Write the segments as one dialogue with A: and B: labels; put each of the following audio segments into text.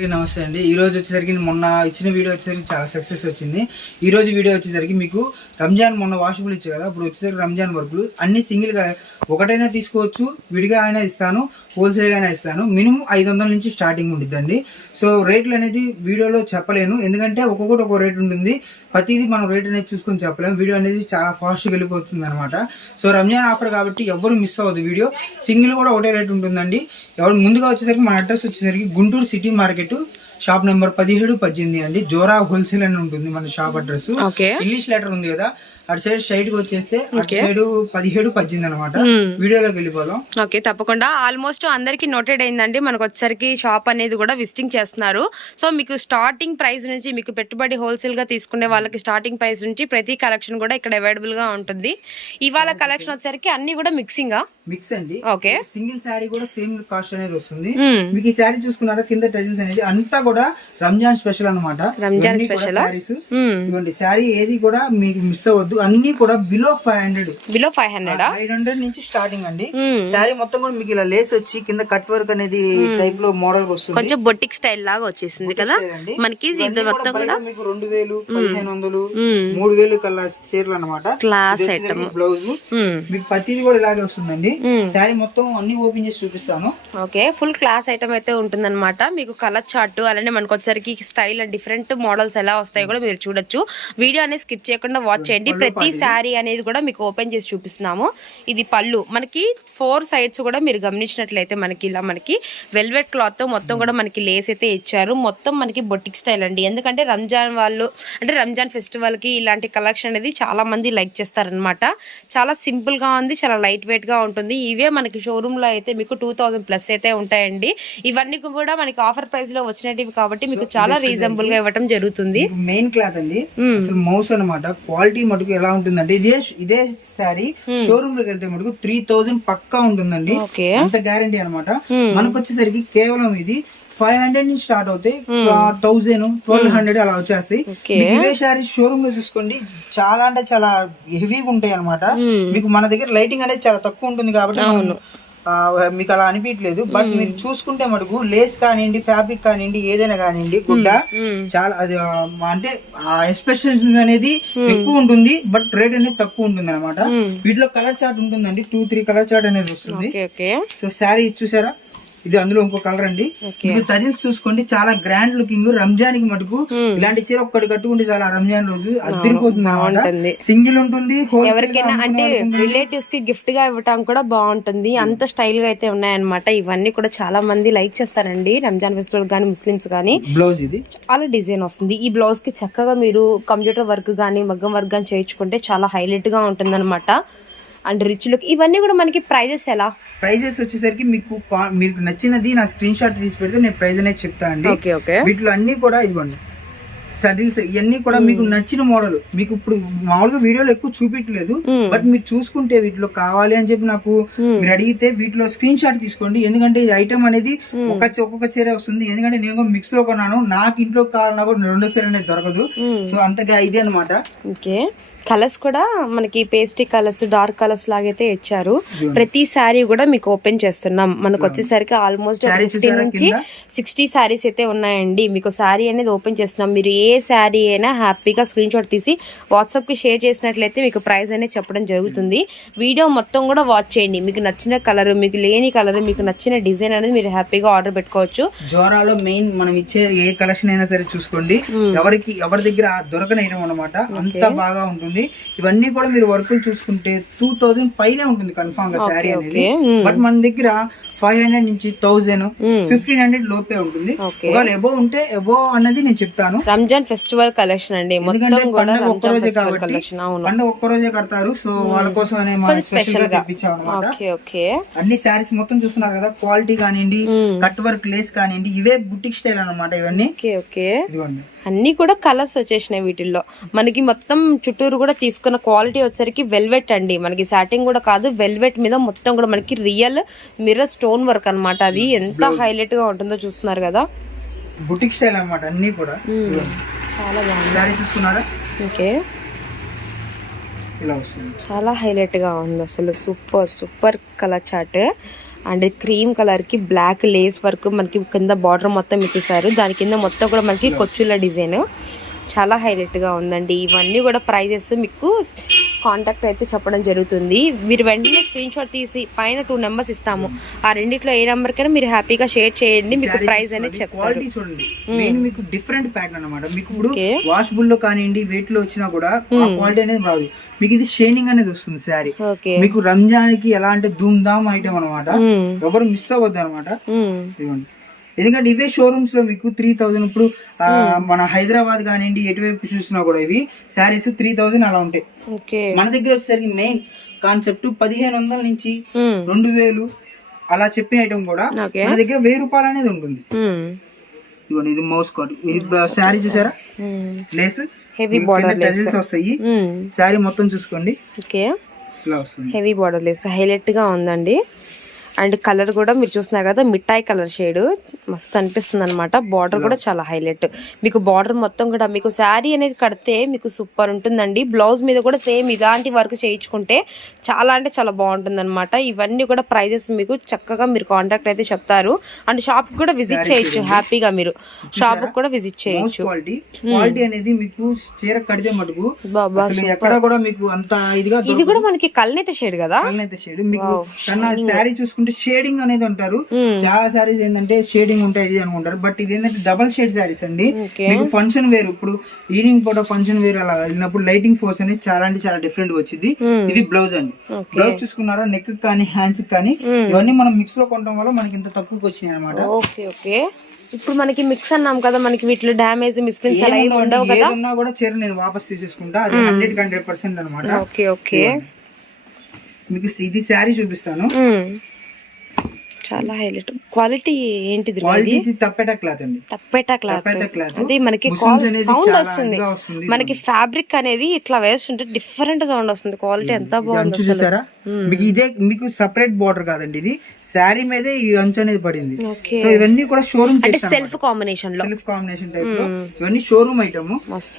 A: అందరికీ నమస్తే అండి. ఈరోజు వచ్చేసరికి మొన్న ఇచ్చిన వీడియో వచ్చేసరికి చాలా సక్సెస్ వచ్చింది. ఈరోజు వీడియో వచ్చేసరికి మీకు రంజాన్ మొన్న వాషబుల్ ఇచ్చే కదా ఇప్పుడు వచ్చేసరికి రంజాన్ వర్కులు. అన్ని సింగిల్ ఒకటైనా తీసుకోవచ్చు విడిగా అయినా ఇస్తాను హోల్సేల్గా అయినా ఇస్తాను. మినిమం ఐదు వందల నుంచి స్టార్టింగ్ ఉంటుందండి సో రేట్లు అనేది వీడియోలో చెప్పలేను. ఎందుకంటే ఒక్కొక్కటి ఒక్కో రేట్ ఉంటుంది. ప్రతిదీ మనం రేట్ అనేది చూసుకొని చెప్పలేము. వీడియో అనేది చాలా ఫాస్ట్గా వెళ్ళిపోతుంది అనమాట సో రంజాన్ ఆఫర్ కాబట్టి ఎవరు మిస్ అవ్వదు వీడియో. సింగిల్ కూడా ఒకటే రేట్ ఉంటుందండి. ఎవరు ముందుగా వచ్చేసరికి మన అడ్రస్ వచ్చేసరికి Guntur city market shop number పదిహేడు పద్దెనిమిది అండి. జోరా హోల్సేల్ అని ఉంటుంది మన shop address.
B: Okay.
A: English letter ఉంది కదా అటు సైడ్ స్ట్రైట్గా వచ్చేస్తే అటు సైడ్ పదిహేడు పద్దెనిమిది అనమాట వీడియోలోకి వెళ్ళిపోదాం.
B: ఓకే తప్పకుండా. ఆల్మోస్ట్ అందరికి నోటెడ్ అయిందండి. మనకు వచ్చేసరికి షాప్ అనేది కూడా విజిటింగ్ చేస్తున్నారు. సో మీకు స్టార్టింగ్ ప్రైస్ నుంచి మీకు పెట్టుబడి హోల్సేల్గా తీసుకునే వాళ్ళకి స్టార్టింగ్ ప్రైస్ నుంచి ప్రతి కలెక్షన్ కూడా ఇక్కడ అవైలబుల్గా ఉంటుంది. ఇవాళ కలెక్షన్ వచ్చేసరికి అన్ని కూడా మిక్సింగ్
A: మిక్స్ అండి.
B: ఓకే.
A: సింగిల్ శారీ కూడా సేమ్ కాస్ట్ అనేది వస్తుంది. మీకు ఈ శారీ చూసుకున్నారా కింద టైల్స్ అనేది అంతా కూడా రంజాన్ స్పెషల్ అనమాట
B: రంజాన్ ఆ?
A: శారీస్. ఇవ్వండి శారీ ఏది కూడా మీకు మిస్ అవ్వద్దు. అన్ని కూడా below five hundred
B: below five hundred
A: eight hundred నుంచి స్టార్టింగ్ అండి. శారీ మొత్తం కూడా మీకు ఇలా లేస్ వచ్చి కింద కట్ వర్క్ అనేది టైప్లో మోడల్ వస్తుంది.
B: కొంచెం బొట్టిక్ స్టైల్ లాగా వచ్చేసింది కదా. మనకి ఇది
A: ఇవన్నీ కూడా
B: మొత్తం
A: బయట
B: కూడా
A: మీకు రెండు వేలు పదిహేను వందలు. మూడు వేలు కల్లా చీరలు అనమాట బ్లౌజ్. మీకు ప్రతిది కూడా ఇలాగే వస్తుందండి. శారీ మొత్తం అన్ని ఓపెన్ చేసి చూపిస్తాను.
B: ఓకే ఫుల్ క్లాస్ ఐటమ్ అయితే ఉంటుందన్నమాట. మీకు కలర్ చార్ట్ అలానే మనకు వచ్చేసరికి స్టైల్ డిఫరెంట్ మోడల్స్ ఎలా వస్తాయో కూడా మీరు చూడొచ్చు. వీడియో అనేది స్కిప్ చేయకుండా వాచ్ చేయండి. ప్రతి శారీ అనేది కూడా మీకు ఓపెన్ చేసి చూపిస్తున్నాము. ఇది పళ్ళు. మనకి ఫోర్ సైడ్స్ కూడా మీరు గమనించినట్లయితే మనకి ఇలా మనకి వెల్వెట్ క్లాత్తో మొత్తం కూడా మనకి లేస్ అయితే ఇచ్చారు. మొత్తం మనకి బొటిక్ స్టైల్ అండి. ఎందుకంటే రంజాన్ వాళ్ళు అంటే రంజాన్ ఫెస్టివల్కి ఇలాంటి కలెక్షన్ అనేది చాలా మంది లైక్ చేస్తారనమాట చాలా సింపుల్గా ఉంది చాలా లైట్ వెయిట్గా ఉంటుంది. ఇవే మనకి షోరూమ్లో అయితే మీకు టూ థౌసండ్ ప్లస్ అయితే ఉంటాయండి. ఇవన్నీ కూడా మనకి ఆఫర్ ప్రైస్లో వచ్చినవి కాబట్టి మీకు చాలా రీజనబుల్గా ఇవ్వడం జరుగుతుంది.
A: మెయిన్ క్లాత్ అండి. అసలు మౌస్ అన్నమాట. క్వాలిటీ మటుకు ఎలా ఉంటుందంటే ఇదే ఇదే శారీ షోరూమ్లోకి వెళ్తే మటుకు త్రీ థౌసండ్ పక్కా ఉంటుందండి. అంత గ్యారంటీ అనమాట మనకు వచ్చేసరికి కేవలం ఇది ఫైవ్ హండ్రెడ్ నుంచి స్టార్ట్ అవుతాయి. థౌజండ్ ట్వెల్వ్ హండ్రెడ్ అలా వచ్చేస్తాయి. ఇవే శారీస్ షోరూమ్లో చూసుకోండి. చాలా అంటే చాలా హెవీగా ఉంటాయి అనమాట మీకు మన దగ్గర లైటింగ్ అనేది చాలా తక్కువ ఉంటుంది కాబట్టి మీకు అలా అనిపించలేదు. బట్ మీరు చూసుకుంటే మటుకు లేస్ కానివ్వండి ఫ్యాబ్రిక్ కానివ్వండి ఏదైనా కానివ్వండి గుడ్డ చాలా అది అంటే ఆ ఎక్స్ప్రెషన్ అనేది ఎక్కువ ఉంటుంది బట్ రేట్ అనేది తక్కువ ఉంటుంది అనమాట వీటిలో కలర్ చార్ట్ ఉంటుందండి. టూ త్రీ కలర్ చార్ట్ అనేది వస్తుంది. సో శారీ చూసారా? ఇది అందులో ఇంకో కలర్ అండి. ఇది తజిల్స్ చూసుకోండి. చాలా గ్రాండ్ లుకింగ్ రంజాన్కి మటుకు ఇలాంటి చీర ఒక్కటి కట్టుకుంటే చాలా రంజాన్ రోజు అద్దరిపోతుంది అనమాట. సింగిల్ ఉంటుంది
B: ఎవరికైనా అంటే. రిలేటివ్స్కి గిఫ్ట్గా ఇవ్వటం కూడా బాగుంటుంది. అంత స్టైల్గా అయితే ఉన్నాయన్నమాట. ఇవన్నీ కూడా చాలా మంది లైక్ చేస్తారండి. రంజాన్ ఫెస్టివల్ కానీ ముస్లిమ్స్ కానీ
A: బ్లౌజ్ ఇది.
B: చాలా డిజైన్ వస్తుంది. ఈ బ్లౌజ్కి చక్కగా మీరు కంప్యూటర్ వర్క్ కానీ మగ్గం వర్క్ కానీ చేయించుకుంటే చాలా హైలైట్గా ఉంటుంది అండ్ రిచ్ లుక్ ఇవన్నీ కూడా మనకి ప్రైజెస్ ఎలా?
A: ప్రైజెస్ వచ్చేసరికి మీకు మీకు నచ్చినది నా స్క్రీన్ షాట్ తీసి పెడితే నేను ప్రైజ్ అనేది చెప్తాను అండి.
B: ఓకే ఓకే
A: వీటిలో అన్ని కూడా ఇదిగోండి చదిల్స్ ఇవన్నీ కూడా మీకు నచ్చిన మోడల్. మీకు ఇప్పుడు మామూలుగా వీడియోలో ఎక్కువ చూపించలేదు బట్ మీరు చూసుకుంటే వీటిలో కావాలి అని చెప్పి నాకు మీరు అడిగితే వీటిలో స్క్రీన్ షాట్ తీసుకోండి. ఎందుకంటే ఈ ఐటమ్ అనేది ఒక ఒక్కొక్క చీర వస్తుంది. ఎందుకంటే నేను మిక్స్లో కొన్నాను. నాకు ఇంట్లో కావాలన్నా కూడా రెండో చీర అనేది దొరకదు. సో అంతగా ఇదే అనమాట
B: ఓకే. కలర్స్ కూడా మనకి పేస్టీ కలర్స్ డార్క్ కలర్స్ లాగైతే ఇచ్చారు. ప్రతి శారీ కూడా మీకు ఓపెన్ చేస్తున్నాం. మనకు వచ్చేసరికి ఆల్మోస్ట్ ఫిఫ్టీ నుంచి? సిక్స్టీ శారీస్ అయితే ఉన్నాయండి. మీకు శారీ అనేది ఓపెన్ చేస్తున్నాం. మీరు ఏ శారీ అయినా హ్యాపీగా స్క్రీన్ షాట్ తీసి వాట్సాప్కి షేర్ చేసినట్లయితే మీకు ప్రైస్ అనేది చెప్పడం జరుగుతుంది. వీడియో మొత్తం కూడా వాచ్ చేయండి. మీకు నచ్చిన కలర్ మీకు లేని కలర్ మీకు నచ్చిన డిజైన్ అనేది మీరు హ్యాపీగా ఆర్డర్ పెట్టుకోవచ్చు.
A: జోరాలో మెయిన్ మనం ఇచ్చే ఏ కలెక్షన్ అయినా సరే చూసుకోండి. ఎవరికి ఎవరి దగ్గర దొరకని ఐటమ్ అనమాట అంత బాగా ఉంటుంది. ఇవన్నీ కూడా మీరు వర్కులు చూసుకుంటే టూ థౌజండ్ పైనే ఉంటుంది కన్ఫామ్గా శారీ అనేది. బట్ మన దగ్గర ఫైవ్ హండ్రెడ్ నుంచి థౌజండ్ ఫిఫ్టీన్ హండ్రెడ్ లోపే ఉంటుంది. ఒకవేళ ఎబో ఉంటే ఎబో అన్నది నేను చెప్తాను.
B: రంజాన్ ఫెస్టివల్ కలెక్షన్ అండి.
A: ఎందుకంటే పండుగ ఒక్కరోజే
B: ఫెస్టివల్
A: కాబట్టి పండుగ ఒక్కరోజే కడతారు. సో వాళ్ళ కోసం అనే స్పెషల్గా అనమాట అన్ని శారీస్ మొత్తం చూస్తున్నారు కదా క్వాలిటీ కానివ్వండి కట్ వర్క్ లేస్ కానివ్వండి ఇవే బుటిక్ స్టైల్ అన్నమాట ఇవన్నీ. ఇదిగోండి.
B: అన్ని కూడా కలర్స్ వచ్చేసినాయి వీటిల్లో. మనకి మొత్తం చుట్టూరు కూడా తీసుకున్న క్వాలిటీ వచ్చేసరికి వెల్వెట్ అండి. మనకి సాటింగ్ కూడా కాదు వెల్వెట్ మీద మొత్తం కూడా మనకి రియల్ మిర్రర్ స్టోన్ వర్క్ అన్నమాట. అది ఎంత హైలైట్గా ఉంటుందో చూస్తున్నారు కదా.
A: బుటిక్ స్టైల్ అన్నమాట అన్ని కూడా.
B: చాలా బాగుంది.
A: చూసుకున్నారా?
B: ఓకే. చాలా హైలైట్గా ఉంది అసలు. Super super colour chart and cream కలర్కి బ్లాక్ లేస్ వర్క్ మనకి కింద బార్డర్ మొత్తం ఇచ్చేసారు. దాని కింద మొత్తం కూడా మనకి కొచ్చుల డిజైన్. చాలా హైలైట్గా ఉందండి. ఇవన్నీ కూడా ప్రైజెస్ మీకు కాంటాక్ట్ అయితే చెప్పడం జరుగుతుంది. మీరు వెంటనే స్క్రీన్ షాట్ తీసి పైన టూ నెంబర్స్ ఇస్తాము. ఆ రెండిట్లో ఏ నెంబర్ కైనా మీరు హ్యాపీగా షేర్ చేయండి మీకు ప్రైస్ అనేది చెప్తారు
A: మీకు డిఫరెంట్ ప్యాటర్న్ అన్నమాట. మీకు ఇప్పుడు. వాషబుల్లో కానివ్వండి వెయిట్లో వచ్చినా కూడా క్వాలిటీ అనేది రాదు మీకు ఇది షైనింగ్ అనేది వస్తుంది శారీ మీకు రంజాన్కి ఎలా అంటే ధూమ్ ధామ్ ఐటమ్ అనమాట ఎవరు మిస్ అవ్వద్దు అనమాట ఎందుకంటే ఇవే షోరూమ్స్లో మీకు త్రీ థౌజండ్ ఇప్పుడు ఆ, మన హైదరాబాద్ కానివ్వండి ఎటువైపు చూసినా కూడా ఇవి శారీస్ త్రీ థౌజండ్ అలా ఉంటాయి.
B: ఓకే.
A: మన దగ్గర వచ్చేసరికి మెయిన్ కాన్సెప్ట్ పదిహేను వందల నుంచి రెండు వేలు అలా చెప్పిన ఐటమ్ కూడా మన దగ్గర వెయ్యి రూపాయలు అనేది ఉంటుంది. ఇదిగోండి ఇది మౌస్ కార్డ్ ఇది శారీ చూసారా? లేస్
B: హెవీ బార్డర్
A: టజిల్స్ వస్తాయి. శారీ మొత్తం చూసుకోండి.
B: ఓకే.
A: ఇలా వస్తుంది.
B: హెవీ బార్డర్ లెస్ హైలైట్గా ఉందండి. అండ్ కలర్ కూడా మీరు చూస్తున్నారు కదా మిఠాయి కలర్ షేడ్. మస్తు అనిపిస్తుంది అనమాట బార్డర్ కూడా చాలా హైలైట్. మీకు బార్డర్ మొత్తం కూడా మీకు శారీ అనేది కడితే మీకు సూపర్ ఉంటుందండి. బ్లౌజ్ మీద కూడా సేమ్ ఇలాంటి వర్క్ చేయించుకుంటే చాలా అంటే చాలా బాగుంటుంది అనమాట ఇవన్నీ కూడా ప్రైజెస్ మీకు చక్కగా మీరు కాంటాక్ట్ అయితే చెప్తారు. అండ్ షాప్ కూడా విజిట్ చేయొచ్చు హ్యాపీగా మీరు. షాప్ కూడా విజిట్ చేయొచ్చు.
A: క్వాలిటీ క్వాలిటీ అనేది మీకు చీర కడితే మటుకు
B: బాబా
A: అసలు ఎక్కడ కూడా మీకు అంత ఇదిగా
B: ఇది కూడా మనకి కల్నేత షేడ్ కదా?
A: షేడ్. మీకు శారీ చూసుకుంటే షేడింగ్ అనేది అంటారు. చాలా శారీస్ ఏంటంటే షేడింగ్ ఉంటాయి అనుకుంటారు. బట్ ఇది ఏంటంటే డబల్ షేడ్ శారీస్ అండి. మీకు ఫంక్షన్ వేరు. ఇప్పుడు ఈవినింగ్ పూట ఫంక్షన్ వేర్ అలా వెళ్ళినప్పుడు లైటింగ్ ఫోర్స్ అనేది చాలా అంటే చాలా డిఫరెంట్ వచ్చింది. ఇది బ్లౌజ్ అండి. బ్లౌజ్ చూసుకున్నారా? నెక్ కానీ హ్యాండ్స్ కానీ ఇవన్నీ మనం మిక్స్లో కొనడం వల్ల మనకి ఇంత తక్కువకి వచ్చినాయి అనమాట
B: ఓకే ఓకే ఇప్పుడు మనకి మిక్స్ అన్నాం కదా మనకి వీటిలో డ్యామేజ్ మిస్ప్రింట్స్ అలా ఏమి ఉండవు కదా?
A: ఏదున్నా కూడా చీర నేను వాపస్ తీసేసుకుంటా. అది హండ్రెడ్ హండ్రెడ్ పర్సెంట్ అనమాట
B: ఓకే ఓకే
A: మీకు ఇది శారీ చూపిస్తాను.
B: చాలా హైలైట్. క్వాలిటీ
A: ఇది? తప్పేట క్లాత్ అండి.
B: Taffeta cloth. అది మనకి సౌండ్ వస్తుంది. మనకి ఫ్యాబ్రిక్ అనేది ఇట్లా వేస్తుంటే డిఫరెంట్ సౌండ్ వస్తుంది. క్వాలిటీ ఎంత బాగుంది
A: చూసారా? మీకు ఇదే మీకు సపరేట్ బార్డర్ కాదండి ఇది. శారీ మీదే ఈ అంచు అనేది పడింది. సో ఇవన్నీ కూడా షోరూమ్
B: అంటే సెల్ఫ్ కాంబినేషన్లో.
A: సెల్ఫ్ కాంబినేషన్ టైప్లో. ఇవన్నీ షోరూమ్ ఐటమ్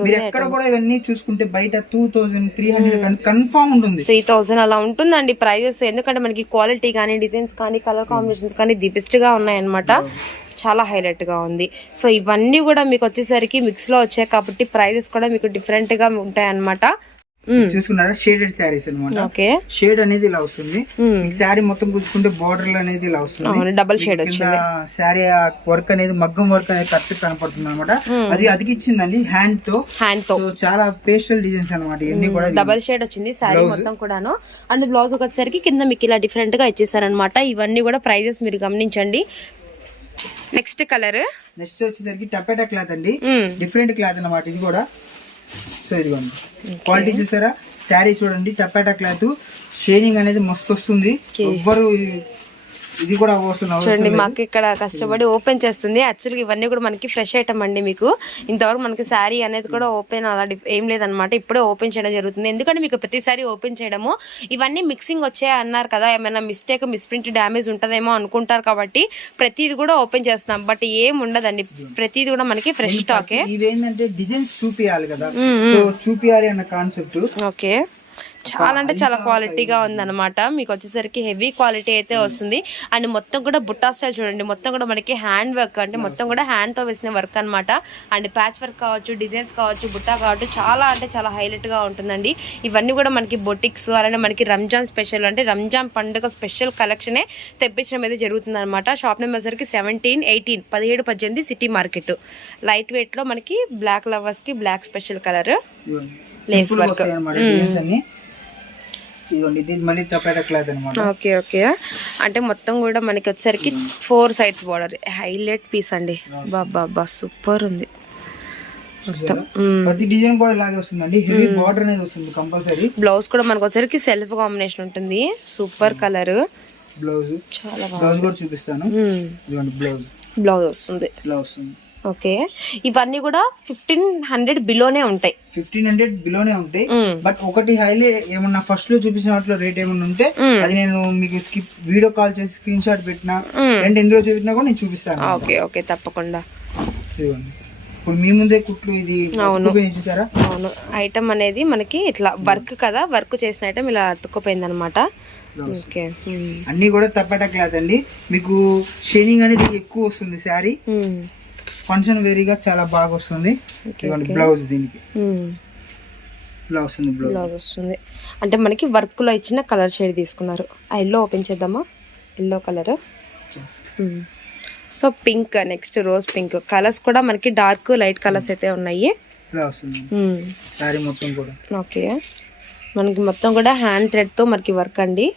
A: మీరు ఎక్కడ కూడా ఇవన్నీ చూసుకుంటే బయట two thousand three hundred confirm ఉంటుంది.
B: త్రీ థౌసండ్ అలా ఉంటుందండి ప్రైజెస్ ఎందుకంటే మనకి క్వాలిటీ కానీ డిజైన్స్ కానీ కలర్ కాంబినేషన్స్ కానీ ది గా ఉన్నాయన్నమాట. చాలా హైలైట్గా ఉంది. సో ఇవన్నీ కూడా మీకు వచ్చేసరికి మిక్స్లో వచ్చాయి కాబట్టి ప్రైజెస్ కూడా మీకు డిఫరెంట్గా ఉంటాయి
A: చూసుకున్నారా? షేడెడ్ శారీస్ అన్నమాట.
B: ఓకే
A: షేడ్ అనేది ఇలా వస్తుంది. శారీ మొత్తం కూర్చుకుంటే బార్డర్ అనేది ఇలా వస్తుంది.
B: డబల్ షేడ్
A: శారీ వర్క్ అనేది మగ్గం వర్క్ అనేది కరెక్ట్ కనపడుతుంది అనమాట అది అతికిచ్చిందండి
B: హ్యాండ్తో.
A: హ్యాండ్తో. చాలా పేస్టల్ డిజైన్స్ అనమాట ఇవన్నీ కూడా
B: డబల్ షేడ్ వచ్చింది శారీ మొత్తం కూడాను. అండ్ బ్లౌజ్ వచ్చేసరికి కింద మీకు ఇలా డిఫరెంట్గా ఇచ్చేసారనమాట ఇవన్నీ కూడా ప్రైజెస్ మీరు గమనించండి. నెక్స్ట్ కలర్
A: నెక్స్ట్ వచ్చేసరికి టపేటా క్లాత్ అండి. డిఫరెంట్ క్లాత్ అన్నమాట ఇది కూడా. సో ఇదిగోండి క్వాలిటీ చూసారా? శారీ చూడండి టపేటా క్లాత్. షేడింగ్ అనేది మస్తు వస్తుంది. ఎవ్వరు ఇది కూడా
B: చూడండి మాకు ఇక్కడ కష్టపడి ఓపెన్ చేస్తుంది. యాక్చువల్గా ఇవన్నీ కూడా మనకి ఫ్రెష్ ఐటమ్ అండి మీకు. ఇంతవరకు మనకి శారీ అనేది కూడా ఓపెన్ అలా ఏం లేదనమాట ఇప్పుడే ఓపెన్ చేయడం జరుగుతుంది. ఎందుకంటే మీకు ప్రతిసారి ఓపెన్ చేయడము ఇవన్నీ మిక్సింగ్ వచ్చాయి అన్నారు కదా. ఏమైనా మిస్టేక్ మిస్ప్రింట్ డ్యామేజ్ ఉంటుందేమో అనుకుంటారు కాబట్టి ప్రతిది కూడా ఓపెన్ చేస్తున్నాం. బట్ ఏం ఉండదండి. ప్రతిది కూడా మనకి ఫ్రెష్ స్టాకే
A: ఇవేంటంటే డిజైన్స్ చూపియాలి కదా. చూపియాలి అన్న కాన్సెప్ట్
B: ఓకే చాలా అంటే చాలా క్వాలిటీగా ఉందన్నమాట. మీకు వచ్చేసరికి హెవీ క్వాలిటీ అయితే వస్తుంది. అండ్ మొత్తం కూడా బుట్టా స్టైల్ చూడండి. మొత్తం కూడా మనకి హ్యాండ్ వర్క్ అంటే మొత్తం కూడా హ్యాండ్తో వేసిన వర్క్ అన్నమాట. అండ్ ప్యాచ్ వర్క్ కావచ్చు డిజైన్స్ కావచ్చు బుట్టా కావచ్చు చాలా అంటే చాలా హైలైట్గా ఉంటుందండి. ఇవన్నీ కూడా మనకి బొటిక్స్ అలానే మనకి రంజాన్ స్పెషల్ అంటే రంజాన్ పండుగ స్పెషల్ కలెక్షనే తెప్పించడం అయితే జరుగుతుంది అనమాట షాప్ నెంబర్ సరికి సెవెంటీన్ ఎయిటీన్ పదిహేడు పద్దెనిమిది సిటీ మార్కెట్ లైట్ వెయిట్లో మనకి బ్లాక్ లవర్స్కి బ్లాక్ స్పెషల్ కలర్
A: అనమాట డిజైన్స్ అన్ని. ఇదిగోండి ఇది మళ్ళీ టపేటా క్లాత్ అనమాట
B: ఓకే ఓకే. అంటే మొత్తం కూడా మనకి వచ్చేసరికి four sides border. Highlight piece అండి. బాబా సూపర్ ఉంది.
A: ప్రతి డిజైన్ కూడా ఇలాగే వస్తుందండి. హెవీ బార్డర్ అనేది వస్తుంది కంపల్సరీ.
B: బ్లౌజ్ కూడా మనకు వచ్చేసరికి సెల్ఫ్ కాంబినేషన్ ఉంటుంది. Super colour.
A: బ్లౌజ్.
B: చాలా
A: బ్లౌజ్ కూడా చూపిస్తాను. బ్లౌజ్.
B: బ్లౌజ్ వస్తుంది.
A: ఇలా వస్తుంది.
B: ఓకే. ఇవన్నీ కూడా ఫిఫ్టీన్ హండ్రెడ్ బిలోనే ఉంటాయి.
A: ఫిఫ్టీన్ హండ్రెడ్ బిలోనే ఉంటాయి. బట్ ఒకటి హైలైట్ ఏమన్నా ఫస్ట్లో చూపించిన వాటిలో రేట్ ఏమన్నా ఉంటే అది నేను మీకు స్కిప్ వీడియో కాల్ చేసి స్క్రీన్ షాట్ పెట్టినా అండ్ ఎందులో చూపించినా కూడా నేను చూపిస్తాను.
B: ఓకే ఓకే తప్పకుండా.
A: ఇప్పుడు మీ ముందే కుట్లు ఇది చూసారా
B: అవును. ఐటమ్ అనేది మనకి ఇట్లా వర్క్ కదా వర్క్ చేసిన ఐటమ్ ఇలా అతుక్కుపోయింది అనమాట.
A: అన్ని కూడా తప్పట క్లాత్ అండి మీకు షైనింగ్ అనేది ఎక్కువ వస్తుంది శారీ. ఫంక్షన్ వేరీగా చాలా బాగా వస్తుంది. బ్లౌజ్ దీనికి. ఇలా వస్తుంది బ్లౌజ్.
B: వస్తుంది. అంటే మనకి వర్క్లో ఇచ్చిన కలర్ షేడ్ తీసుకున్నారు. ఆ ఎల్లో ఓపెన్ చేద్దామా? Yellow colour. So pink next rose pink. Colours కూడా మనకి డార్క్ లైట్ కలర్స్ అయితే ఉన్నాయి. ఓకే మనకి మొత్తం కూడా హ్యాండ్ థ్రెడ్తో మనకి వర్క్ అండి.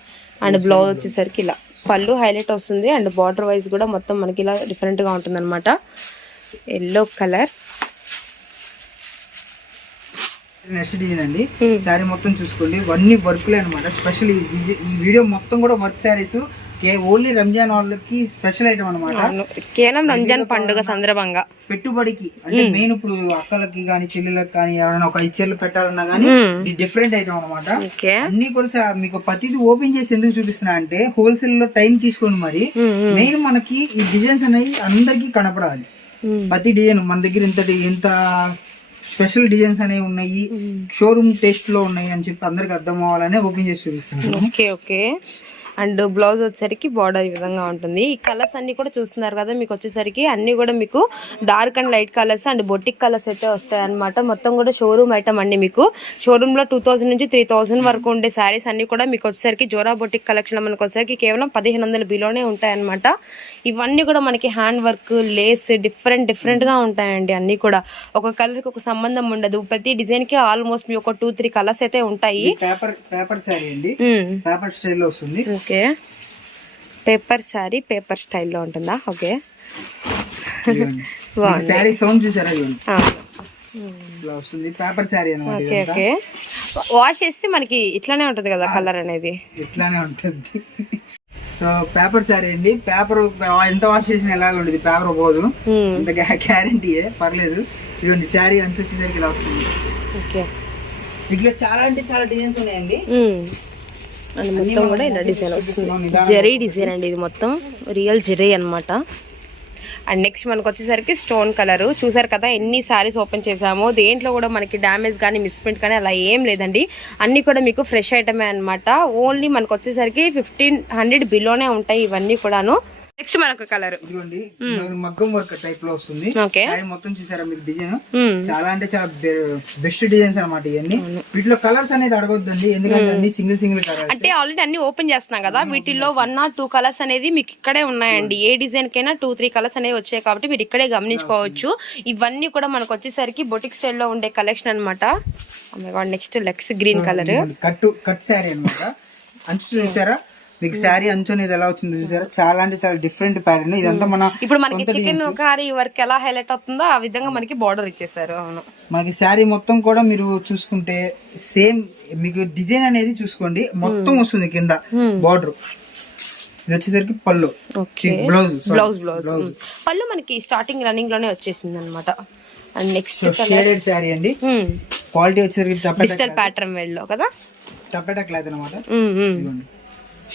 B: అండ్ బ్లౌజ్ వచ్చేసరికి ఇలా. పళ్ళు హైలైట్ వస్తుంది. అండ్ బార్డర్ వైజ్ కూడా మొత్తం మనకి ఇలా డిఫరెంట్గా ఉంటుంది అనమాట ఎల్లో కలర్.
A: నెక్స్ట్ డిజైన్ అండి. శారీ మొత్తం చూసుకోండి. ఇవన్నీ వర్క్లే అనమాట స్పెషల్ ఈ వీడియో మొత్తం కూడా వర్క్ శారీస్. ఓన్లీ రంజాన్ వాళ్ళకి స్పెషల్ ఐటమ్ అనమాట
B: కేవలం రంజాన్ పండుగ సందర్భంగా.
A: పెట్టుబడికి అంటే మెయిన్ ఇప్పుడు అక్కలకి కానీ చెల్లెలకు కానీ ఎవరైనా ఒక ఇచ్చేళ్ళు పెట్టాలన్నా కానీ డిఫరెంట్ ఐటమ్ అనమాట అన్ని కూడా మీకు ప్రతిది ఓపెన్ చేసి ఎందుకు చూపిస్తున్నా అంటే హోల్సేల్లో టైం తీసుకోండి మరి. మెయిన్ మనకి ఈ డిజైన్స్ అనేవి అందరికి కనపడాలి. ప్రతి డిజైన్ మన దగ్గర ఇంత ఇంత స్పెషల్ డిజైన్స్ అనేవి ఉన్నాయి. షోరూమ్ టేస్ట్లో ఉన్నాయి అని చెప్పి అందరికి అర్థం అవ్వాలనే ఓపెన్ చేసి చూపిస్తున్నాను.
B: Okay okay. అండ్ బ్లౌజ్ వచ్చేసరికి బార్డర్ ఈ విధంగా ఉంటుంది. ఈ కలర్స్ అన్ని కూడా చూస్తున్నారు కదా మీకు వచ్చేసరికి అన్ని కూడా మీకు dark and light colours and boutique colours అయితే వస్తాయి అనమాట మొత్తం కూడా షోరూమ్ ఐటమ్ అండి మీకు. షోరూమ్లో టూ థౌసండ్ నుంచి త్రీ థౌసండ్ వరకు ఉండే శారీస్ అన్ని కూడా మీకు వచ్చేసరికి జోరా బొటిక్ కలెక్షన్ మనకు వచ్చేసరికి కేవలం పదిహేను వందల బిలోనే ఉంటాయి అనమాట ఇవన్నీ కూడా మనకి హ్యాండ్ వర్క్ లేస్ డిఫరెంట్ డిఫరెంట్గా ఉంటాయండి అన్ని కూడా. ఒక కలర్కి ఒక సంబంధం ఉండదు. ప్రతి డిజైన్కి ఆల్మోస్ట్ మీ ఒక టూ త్రీ కలర్స్ అయితే ఉంటాయి.
A: పేపర్ పేపర్ శారీ అండి. పేపర్ స్టైల్లో వస్తుంది
B: ఓకే. పేపర్ శారీ పేపర్ స్టైల్లో ఉంటుందా? ఓకే.
A: శారీ సౌండ్ చూసారా వస్తుంది పేపర్ శారీ అనమాట
B: ఓకే ఓకే. వాష్ చేస్తే మనకి ఇట్లానే ఉంటుంది కదా కలర్ అనేది.
A: ఇట్లానే ఉంటుంది. సో పేపర్ శారీ అండి. పేపర్ ఎంత వాష్ చేసినా ఎలాగ ఉండదు. పేపర్ పోదు.
B: మ్మ్.
A: అంత గ్యారంటీయే. పర్లేదు. ఇదిగోండి శారీ అంత వచ్చేసరికి ఇలా వస్తుంది.
B: ఓకే.
A: ఇట్లా చాలా అంటే చాలా డిజైన్స్ ఉన్నాయండి.
B: మ్మ్. అండ్ మొత్తం కూడా ఇలా డిజైన్ వస్తుంది. జరీ డిజైన్ అండి ఇది మొత్తం. రియల్ జరీ అన్నమాట. అండ్ నెక్స్ట్ మనకు వచ్చేసరికి స్టోన్ కలర్. చూసారు కదా ఎన్ని సారీస్ ఓపెన్ చేసామో దేంట్లో కూడా మనకి డ్యామేజ్ కానీ మిస్ప్రింట్ కానీ అలా ఏం లేదండి. అన్నీ కూడా మీకు ఫ్రెష్ ఐటమే అన్నమాట. ఓన్లీ మనకు వచ్చేసరికి ఫిఫ్టీన్ హండ్రెడ్ బిలోనే ఉంటాయి ఇవన్నీ కూడాను. నెక్స్ట్ మరొక కలర్.
A: ఇదిగోండి మగ్గం వర్క్ టైప్లో వస్తుంది. మొత్తం చూసారా మీకు డిజైన్. చాలా అంటే చాలా బెస్ట్ డిజైన్స్ అనమాట ఇవన్నీ. వీటిలో కలర్స్ అనేది అడగొద్దండి ఎందుకంటే అన్ని సింగిల్ సింగిల్ కలర్స్
B: అంటే ఆల్రెడీ అన్ని ఓపెన్ చేస్తున్నాం కదా వీటిల్లో వన్ ఆర్ టూ కలర్స్ అనేది మీకు ఇక్కడే ఉన్నాయండి. ఏ డిజైన్ కైనా టూ త్రీ కలర్స్ అనేవి వచ్చాయి కాబట్టి మీరు ఇక్కడే గమనించుకోవచ్చు. ఇవన్నీ కూడా మనకు వచ్చేసరికి బొటిక్ స్టైల్లో ఉండే కలెక్షన్ అనమాట next లెక్స్ green colour
A: cut cut sari అనమాట అంచు చూసారా? మీకు శారీ అంచు అనేది ఎలా వచ్చిందో చూసారా? చాలా అంటే చాలా డిఫరెంట్ ప్యాటర్న్ ఇదంతా మన
B: ఇప్పుడు మనకి చికెన్ కర్రీ వర్క్ ఎలా హైలైట్ అవుతుందో ఆ విధంగా మనకి బార్డర్ ఇచ్చేసారు అవును.
A: మనకి శారీ మొత్తం కూడా మీరు చూసుకుంటే సేమ్ మీకు డిజైన్ అనేది చూసుకోండి మొత్తం వస్తుంది కింద బార్డర్ ఇది వచ్చేసరికి పళ్ళు. బ్లౌజ్
B: బ్లౌజ్ బ్లౌజ్ పళ్ళు మనకి స్టార్టింగ్ రన్నింగ్లోనే వచ్చేసింది అనమాట అండ్ నెక్స్ట్
A: షేడెడ్ శారీ అండి. క్వాలిటీ వచ్చేసరికి
B: డిజిటల్ ప్యాటర్న్లో కదా?
A: టపేటా క్లాత్ అనమాట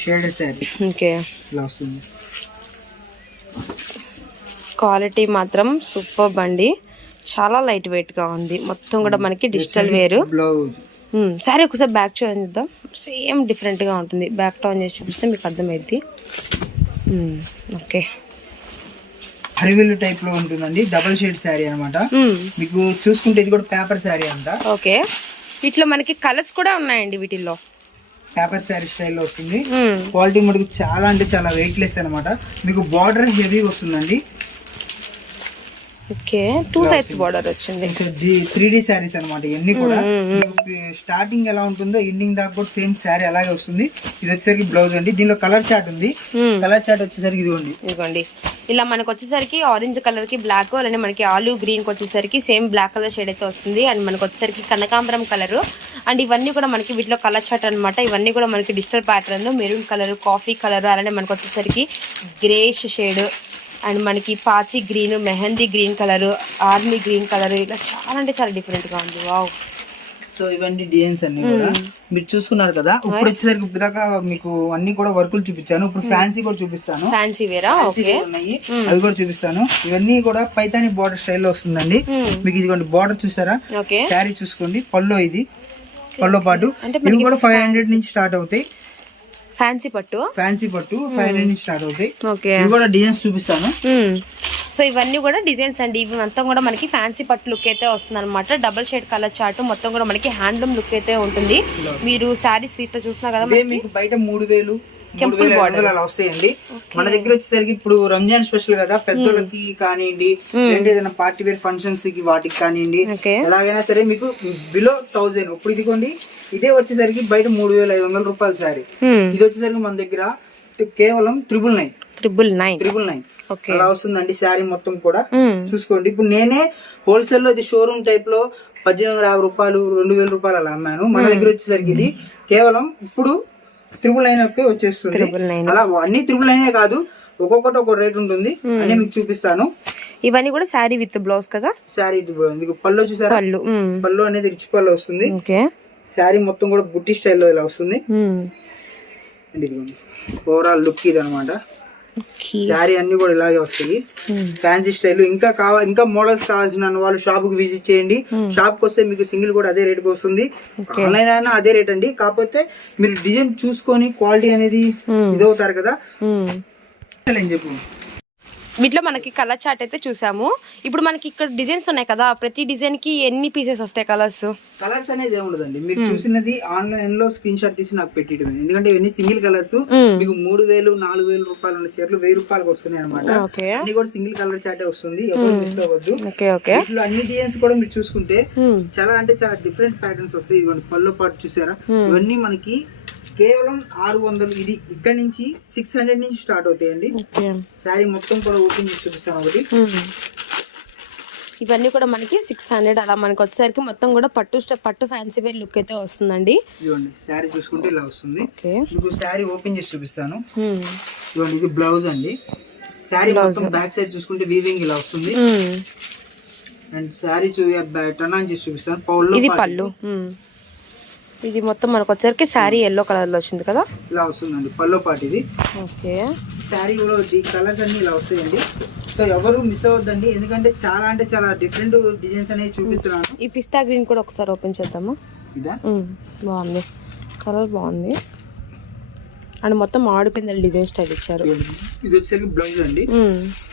A: శారీ
B: ఓకే
A: ఇలా వస్తుంది
B: క్వాలిటీ మాత్రం సూపర్ అండి. చాలా లైట్ వెయిట్గా ఉంది. మొత్తం కూడా మనకి డిజిటల్ వేరు
A: బ్లౌజ్
B: సరే ఒకసారి బ్యాక్ చూడండి చూద్దాం. సేమ్ డిఫరెంట్గా ఉంటుంది. బ్యాక్ టర్న్ చేసి చూపిస్తే మీకు అర్థమైద్ది. ఓకే
A: హరివిల్లు టైప్లో ఉంటుందండి. డబుల్ షేడ్ శారీ అనమాట మీకు చూసుకుంటే ఇది కూడా పేపర్ శారీ అంట.
B: ఓకే వీటిలో మనకి కలర్స్ కూడా ఉన్నాయండి వీటిల్లో.
A: పేపర్ శారీ స్టైల్లో వస్తుంది. క్వాలిటీ మటుకు చాలా అంటే చాలా వెయిట్ లెస్ అనమాట మీకు బార్డర్ హెవీగా వస్తుందండి.
B: ఓకే. టూ సైడ్స్ బార్డర్ వచ్చింది.
A: త్రీ డి శారీస్ అనమాట ఇవన్నీ కూడా. స్టార్టింగ్ ఎలా ఉంటుందో ఎండింగ్ దాకా కూడా సేమ్ శారీ అలాగే వస్తుంది. ఇది వచ్చేసరికి బ్లౌజ్ అండి. దీనిలో కలర్ చార్ట్ ఉంది. కలర్ చార్ట్ వచ్చేసరికి ఇదిగోండి.
B: ఇదిగోండి. ఇలా మనకు వచ్చేసరికి ఆరెంజ్ కలర్కి బ్లాక్ అలానే మనకి ఆలివ్ గ్రీన్కి వచ్చేసరికి సేమ్ బ్లాక్ కలర్ షేడ్ అయితే వస్తుంది. అండ్ మనకు వచ్చేసరికి కనకాంబరం కలర్ అండ్ ఇవన్నీ కూడా మనకి వీటిలో కలర్ చాట్ అన్నమాట. ఇవన్నీ కూడా మనకి digital pattern maroon colour coffee colour అలానే మనకు వచ్చేసరికి గ్రేష్ షేడ్ అండ్ మనకి పాచి green mehndi green colour army green colour ఇలా చాలా అంటే చాలా different గా ఉంది. వావ్
A: సో ఇవన్నీ డిజైన్స్ అన్ని కూడా మీరు చూసుకున్నారు కదా? ఇప్పుడు వచ్చేసరికి ఇప్పుడు దాకా మీకు అన్ని కూడా వర్కులు చూపించాను. ఇప్పుడు ఫ్యాన్సీ కూడా చూపిస్తాను.
B: ఫ్యాన్సీ వేరా
A: ఉన్నాయి. అవి కూడా చూపిస్తాను. ఇవన్నీ కూడా పైతాని బార్డర్ స్టైల్లో వస్తుందండి. మీకు ఇదిగోండి బార్డర్ చూసారా?
B: ఓకే
A: శారీ చూసుకోండి. పల్లో ఇది. పల్లో పాటు.
B: అంటే
A: ఇవి కూడా ఫైవ్ హండ్రెడ్ నుంచి స్టార్ట్ అవుతాయి.
B: ఫ్యాన్సీ పట్టు.
A: ఫ్యాన్సీ పట్టు ఫైవ్ హండ్రెడ్ నుంచి స్టార్ట్ అవుతాయి. ఇవి కూడా డిజైన్స్ చూపిస్తాను.
B: సో ఇవన్నీ కూడా డిజైన్స్ అండి. ఇవి మొత్తం కూడా మనకి ఫ్యాన్సీ పట్టు లుక్ అయితే వస్తుంది అనమాట డబల్ షేడ్ కలర్ చార్ట్ మొత్తం కూడా మనకి హ్యాండ్లూమ్ లుక్ అయితే ఉంటుంది. మీరు శారీస్ ఇట్లా చూస్తున్నా కదా
A: మీకు బయట మూడు వేలు మూడు వేల అలా వస్తాయండి. మన దగ్గర వచ్చేసరికి ఇప్పుడు రంజాన్ స్పెషల్ కదా పెద్దోళ్ళకి కానివ్వండి లేదంటే ఏదైనా పార్టీ వేర్ ఫంక్షన్స్కి వాటికి కానివ్వండి ఎలాగైనా సరే మీకు బిలో థౌజండ్ ఇప్పుడు ఇదిగోండి ఇదే వచ్చేసరికి బయట మూడు వేల ఐదు వందల రూపాయల శారీ. ఇది వచ్చేసరికి మన దగ్గర కేవలం triple nine
B: triple nine
A: triple nine
B: okay
A: అలా వస్తుందండి శారీ మొత్తం కూడా. చూసుకోండి. ఇప్పుడు నేనే హోల్సేల్లో ఇది షోరూమ్ టైప్లో పద్దెనిమిది వందల యాభై రూపాయలు రెండు వేల రూపాయలు అలా అమ్మాను. మన దగ్గర వచ్చేసరికి ఇది కేవలం ఇప్పుడు త్రిబుల్ నైన్ ఒకే వచ్చేస్తుంది. అలా అన్ని త్రిబుల్ నైనే కాదు ఒక్కొక్కటి ఒక్కొక్క రేట్ ఉంటుంది. అన్ని మీకు చూపిస్తాను.
B: ఇవన్నీ కూడా శారీ విత్ బ్లౌజ్ కదా?
A: శారీ పళ్ళు చూసారా?
B: పళ్ళు.
A: పళ్ళు అనేది రిచ్ పళ్ళు వస్తుంది.
B: ఓకే.
A: శారీ మొత్తం కూడా బుట్టి స్టైల్లో ఇలా వస్తుంది. ఓవరాల్ లుక్ ఇది అనమాట. శారీ అన్ని కూడా ఇలాగే వస్తాయి. ఫ్యాన్సీ స్టైల్ ఇంకా కావాలి ఇంకా మోడల్స్ కావాల్సిన వాళ్ళు షాప్కి విజిట్ చేయండి. షాప్కి వస్తే మీకు సింగిల్ కూడా అదే రేట్కి వస్తుంది. ఆన్లైన్ అయినా అదే రేట్ అండి. కాకపోతే మీరు డిజైన్ చూసుకొని క్వాలిటీ అనేది ఇదవుతారు కదా. చెప్పు.
B: వీటిలో మనకి కలర్ చార్ట్ అయితే చూసాము. ఇప్పుడు మనకి ఇక్కడ డిజైన్స్ ఉన్నాయి కదా ప్రతి డిజైన్కి ఎన్ని పీసెస్ వస్తాయి కలర్స్?
A: కలర్స్ అనేది ఏముండదండి మీరు చూసినది ఆన్లైన్లో స్క్రీన్ షాట్ తీసి నాకు పెట్టడం ఎందుకంటే ఇవన్నీ సింగిల్ కలర్స్. మీకు మూడు వేలు నాలుగు వేలు రూపాయలు ఉన్న చీరలు వెయ్యి రూపాయలకు వస్తున్నాయి అనమాట అన్ని కూడా సింగిల్ కలర్ చాటే వస్తుంది. ఎవరు మిస్ అవ్వద్దు. అన్ని డిజైన్స్ కూడా మీరు చూసుకుంటే. చాలా అంటే చాలా డిఫరెంట్ ప్యాటర్న్స్ వస్తాయి. పళ్ళు పాటు చూసారా? ఇవన్నీ మనకి కేవలం ఆరు వందలు. ఇది ఇక్కడ నుంచి సిక్స్ హండ్రెడ్ నుంచి స్టార్ట్ అవుతాయండి. శారీ మొత్తం కూడా ఓపెన్ చేసి చూపిస్తాను ఒకటి.
B: ఇవన్నీ కూడా మనకి సిక్స్ హండ్రెడ్ అలా మనకి వచ్చేసరికి మొత్తం కూడా పట్టు పట్టు ఫ్యాన్సీ వేర్ లుక్ అయితే వస్తుందండి.
A: ఇదిగోండి శారీ చూసుకుంటే ఇలా వస్తుంది. మీకు శారీ ఓపెన్ చేసి చూపిస్తాను. ఇదిగోండి ఇది బ్లౌజ్ అండి. శారీ మొత్తం బ్యాక్ సైడ్ చూసుకుంటే వీవింగ్ ఇలా వస్తుంది. అండ్ శారీ చూ టర్న్ ఆన్ చేసి చూపిస్తాను. పౌల్లో
B: ఇది పళ్ళు. ఇది మొత్తం మనకు వచ్చేసరికి శారీ ఎల్లో కలర్లో వచ్చింది కదా?
A: ఇలా వస్తుందండి పల్లో పాటు ఇది.
B: ఓకే.
A: శారీ కూడా ఈ కలర్స్ అన్ని ఇలా వస్తాయండి. సో ఎవరు మిస్ అవ్వద్దండి ఎందుకంటే చాలా అంటే చాలా డిఫరెంట్ డిజైన్స్ అనేవి చూపిస్తున్నాను.
B: ఈ పిస్తా గ్రీన్ కూడా ఒకసారి ఓపెన్ చేద్దాము?
A: ఇదా?
B: మ్మ్. బాగుంది. కలర్ బాగుంది. అండ్ మొత్తం పిందెల డిజైన్ స్టైల్ ఇచ్చారు.
A: ఇది వచ్చేసరికి బ్లౌజ్ అండి.
B: మ్మ్.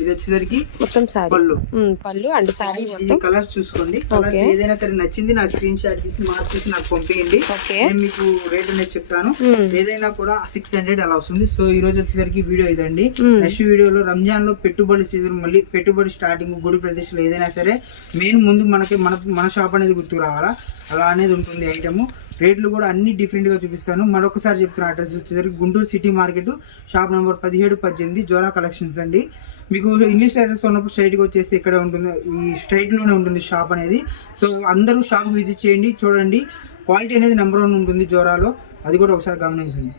A: ఇది వచ్చేసరికి
B: మొత్తం శారీ
A: పళ్ళు.
B: పళ్ళు అండ్
A: ఇది
B: మొత్తం.
A: కలర్స్ చూసుకోండి. కలర్స్. ఏదైనా సరే నచ్చింది నా స్క్రీన్ షాట్ తీసి మార్క్ చేసి నాకు పంపించండి
B: ఓకే.
A: నేను మీకు రేట్ అనేది చెప్తాను. ఏదైనా కూడా సిక్స్ హండ్రెడ్ అలా వస్తుంది. సో ఈ రోజు వచ్చేసరికి వీడియో ఇదండి. నెక్స్ట్ వీడియోలో రంజాన్లో పెట్టుబడి సీజన్ మళ్ళీ పెట్టుబడి స్టార్టింగ్ గుడి ప్రదేశంలో ఏదైనా సరే మెయిన్ ముందు మనకి మన మన షాప్ అనేది గుర్తుకు రావాలా? అలా అనేది ఉంటుంది ఐటమ్. రేట్లు కూడా అన్ని డిఫరెంట్గా చూపిస్తాను. మరొకసారి చెప్తున్న అడ్రస్ వచ్చేసరికి Guntur city market shop number పదిహేడు పద్దెనిమిది జోరా కలెక్షన్స్ అండి. మీకు ఇంగ్లీష్ అడ్రస్ ఉన్నప్పుడు స్ట్రైట్గా వచ్చేస్తే ఇక్కడ ఉంటుంది? ఈ స్ట్రైట్లోనే ఉంటుంది షాప్ అనేది. సో అందరూ షాప్ విజిట్ చేయండి చూడండి. క్వాలిటీ అనేది నెంబర్ వన్ ఉంటుంది జోరాలో. అది కూడా ఒకసారి గమనించండి.